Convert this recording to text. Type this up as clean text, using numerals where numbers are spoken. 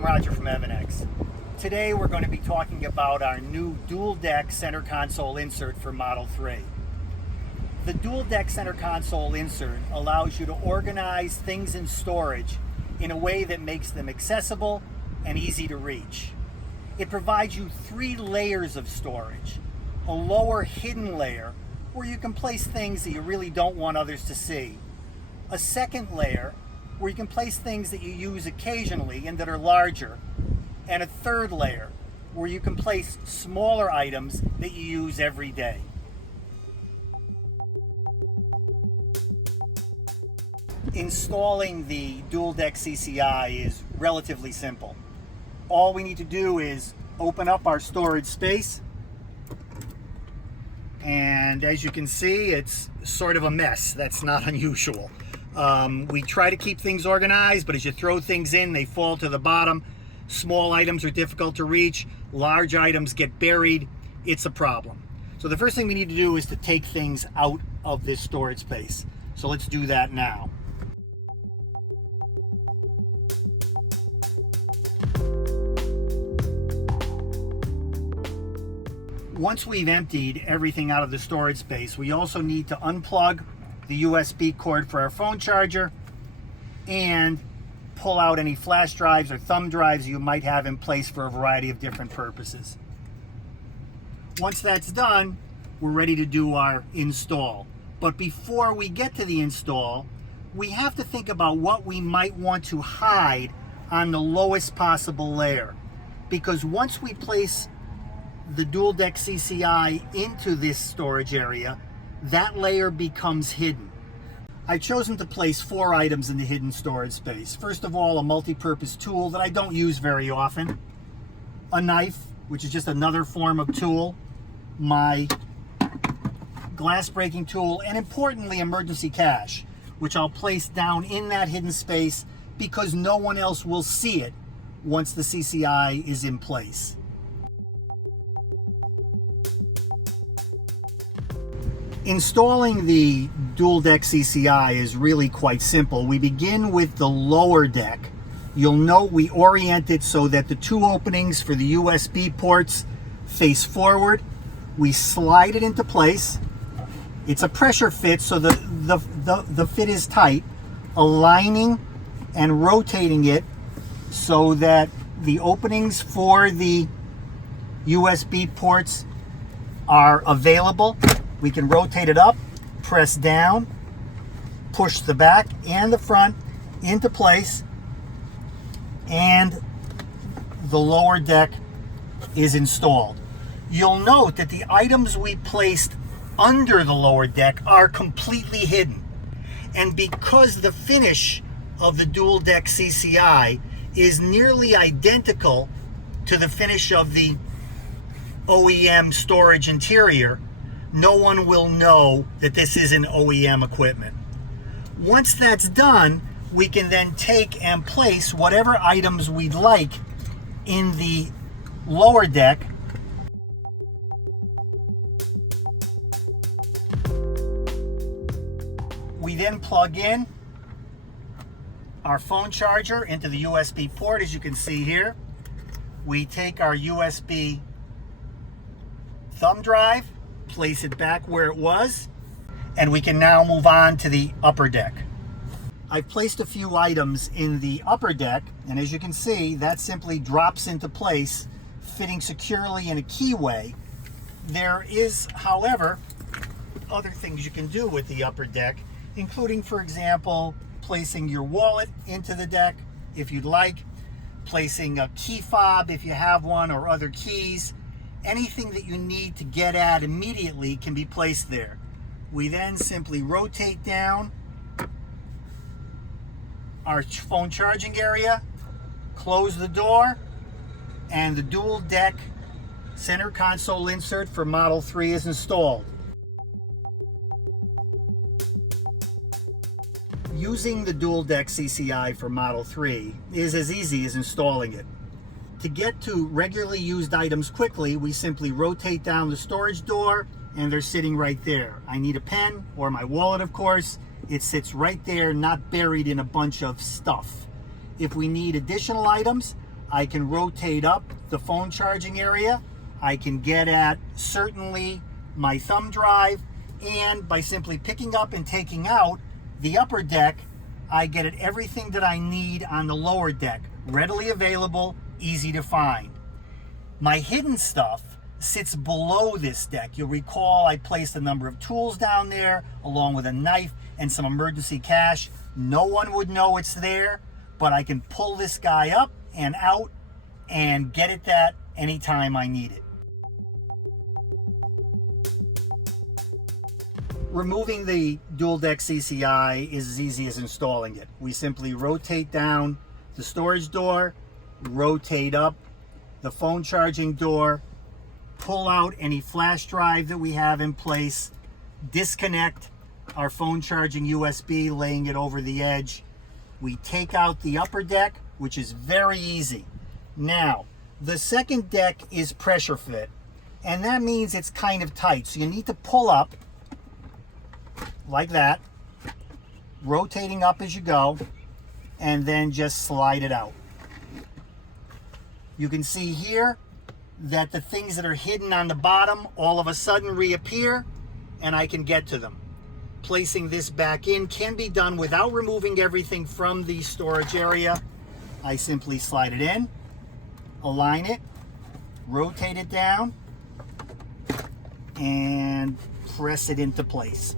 I'm Roger from EVANNEX. Today we're going to be talking about our new dual deck center console insert for Model 3. The dual deck center console insert allows you to organize things in storage in a way that makes them accessible and easy to reach. It provides you 3 layers of storage. A lower hidden layer where you can place things that you really don't want others to see. A second layer where you can place things that you use occasionally and that are larger. And a third layer where you can place smaller items that you use every day. Installing the dual deck CCI is relatively simple. All we need to do is open up our storage space, and as you can see, it's sort of a mess. That's not unusual. We try to keep things organized, but as you throw things in, they fall to the bottom. Small items are difficult to reach. Large items get buried. It's a problem. So the first thing we need to do is to take things out of this storage space. So let's do that now. Once we've emptied everything out of the storage space, we also need to unplug the USB cord for our phone charger and pull out any flash drives or thumb drives you might have in place for a variety of different purposes. Once that's done, we're ready to do our install. But before we get to the install, we have to think about what we might want to hide on the lowest possible layer. Because once we place the dual deck CCI into this storage area, that layer becomes hidden. I've chosen to place 4 items in the hidden storage space. First of all, a multi-purpose tool that I don't use very often, a knife, which is just another form of tool, my glass breaking tool, and importantly, emergency cash, which I'll place down in that hidden space because no one else will see it once the CCI is in place. Installing the dual deck CCI is really quite simple. We begin with the lower deck. You'll note we orient it so that the 2 openings for the USB ports face forward. We slide it into place. It's a pressure fit, so the fit is tight, aligning and rotating it so that the openings for the USB ports are available. We can rotate it up, press down, push the back and the front into place, and the lower deck is installed. You'll note that the items we placed under the lower deck are completely hidden. And because the finish of the dual deck CCI is nearly identical to the finish of the OEM storage interior, no one will know that this isn't OEM equipment. Once that's done, we can then take and place whatever items we'd like in the lower deck. We then plug in our phone charger into the USB port, as you can see here. We take our USB thumb drive, place it back where it was, and we can now move on to the upper deck. I've placed a few items in the upper deck, and as you can see, that simply drops into place, fitting securely in a keyway. There is, however, other things you can do with the upper deck, including, for example, placing your wallet into the deck if you'd like, placing a key fob if you have one, or other keys. Anything that you need to get at immediately can be placed there. We then simply rotate down our phone charging area, close the door, and the dual deck center console insert for Model 3 is installed. Using the dual deck CCI for Model 3 is as easy as installing it. To get to regularly used items quickly, we simply rotate down the storage door and they're sitting right there. I need a pen or my wallet, of course. It sits right there, not buried in a bunch of stuff. If we need additional items, I can rotate up the phone charging area. I can get at certainly my thumb drive, and by simply picking up and taking out the upper deck, I get at everything that I need on the lower deck. Readily available, easy to find. My hidden stuff sits below this deck. You'll recall I placed a number of tools down there along with a knife and some emergency cash. No one would know it's there, but I can pull this guy up and out and get at that anytime I need it. Removing the dual deck CCI is as easy as installing it. We simply rotate down the storage door, rotate up the phone charging door, pull out any flash drive that we have in place, disconnect our phone charging USB, laying it over the edge. We take out the upper deck, which is very easy. Now, the second deck is pressure fit, and that means it's kind of tight. So you need to pull up like that, rotating up as you go, and then just slide it out. You can see here that the things that are hidden on the bottom all of a sudden reappear, and I can get to them. Placing this back in can be done without removing everything from the storage area. I simply slide it in, align it, rotate it down, and press it into place.